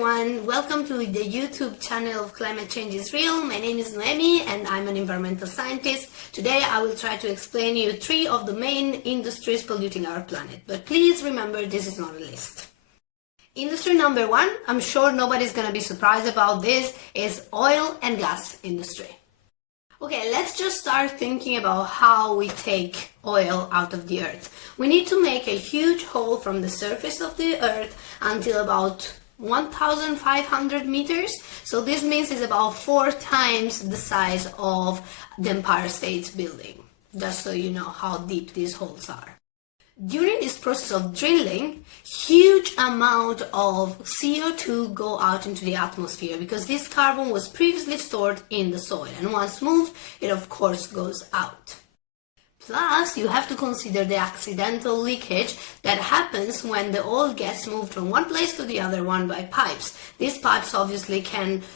everyone, welcome to the YouTube channel of Climate Change is Real. My name is Noemi and I'm an environmental scientist. Today I will try to explain you 3 of the main industries polluting our planet. But please remember, this is not a list. Industry number 1, I'm sure nobody's gonna be surprised about this, is oil and gas industry. Okay, let's just start thinking about how we take oil out of the earth. We need to make a huge hole from the surface of the earth until about 1,500 meters. So this means it's about 4 times the size of the Empire State Building, just so you know how deep these holes are. During this process of drilling, huge amount of CO2 go out into the atmosphere because this carbon was previously stored in the soil, and once moved, it of course goes out. Plus, you have to consider the accidental leakage that happens when the oil gets moved from one place to the other one by pipes. These pipes obviously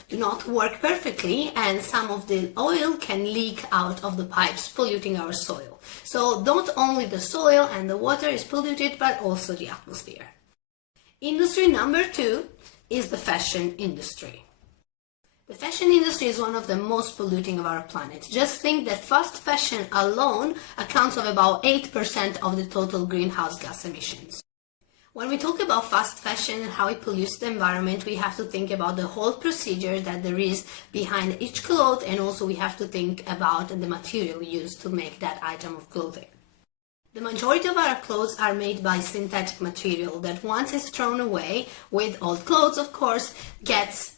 do not work perfectly, and some of the oil can leak out of the pipes, polluting our soil. So not only the soil and the water is polluted, but also the atmosphere. Industry number 2 is the fashion industry. The fashion industry is one of the most polluting of our planet. Just think that fast fashion alone accounts for about 8% of the total greenhouse gas emissions. When we talk about fast fashion and how it pollutes the environment, we have to think about the whole procedure that there is behind each cloth, and also we have to think about the material used to make that item of clothing. The majority of our clothes are made by synthetic material that, once it's thrown away, with old clothes of course, gets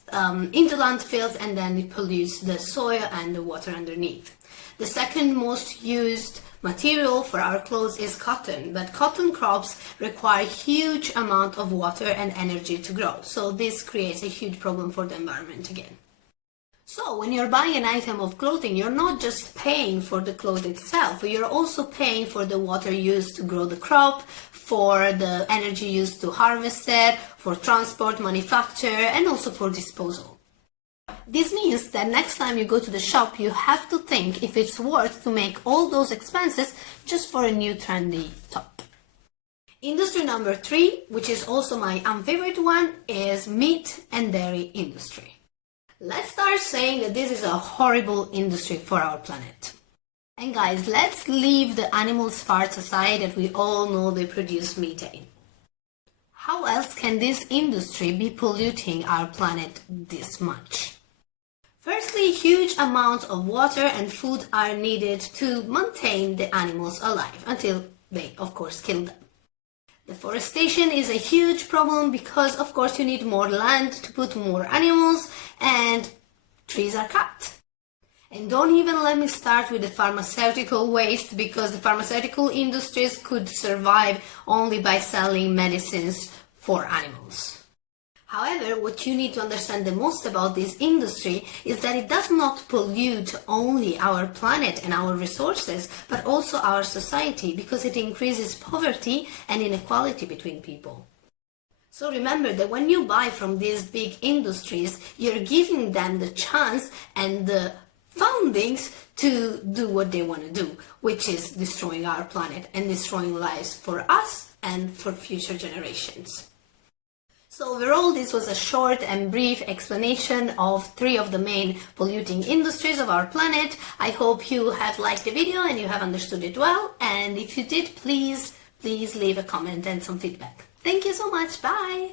into landfills, and then it pollutes the soil and the water underneath. The second most used material for our clothes is cotton, but cotton crops require huge amount of water and energy to grow, so this creates a huge problem for the environment again. So when you're buying an item of clothing, you're not just paying for the cloth itself, you're also paying for the water used to grow the crop, for the energy used to harvest it, for transport, manufacture, and also for disposal. This means that next time you go to the shop, you have to think if it's worth to make all those expenses just for a new trendy top. Industry number 3, which is also my unfavorite one, is meat and dairy industry. Let's start saying that this is a horrible industry for our planet. And guys, let's leave the animals' farts aside that we all know they produce methane. How else can this industry be polluting our planet this much? Firstly, huge amounts of water and food are needed to maintain the animals alive until they, of course, kill them. Deforestation is a huge problem because, of course, you need more land to put more animals, and trees are cut. And don't even let me start with the pharmaceutical waste, because the pharmaceutical industries could survive only by selling medicines for animals. However, what you need to understand the most about this industry is that it does not pollute only our planet and our resources, but also our society, because it increases poverty and inequality between people. So remember that when you buy from these big industries, you're giving them the chance and the fundings to do what they want to do, which is destroying our planet and destroying lives for us and for future generations. So overall, this was a short and brief explanation of 3 of the main polluting industries of our planet. I hope you have liked the video and you have understood it well. And if you did, please leave a comment and some feedback. Thank you so much. Bye.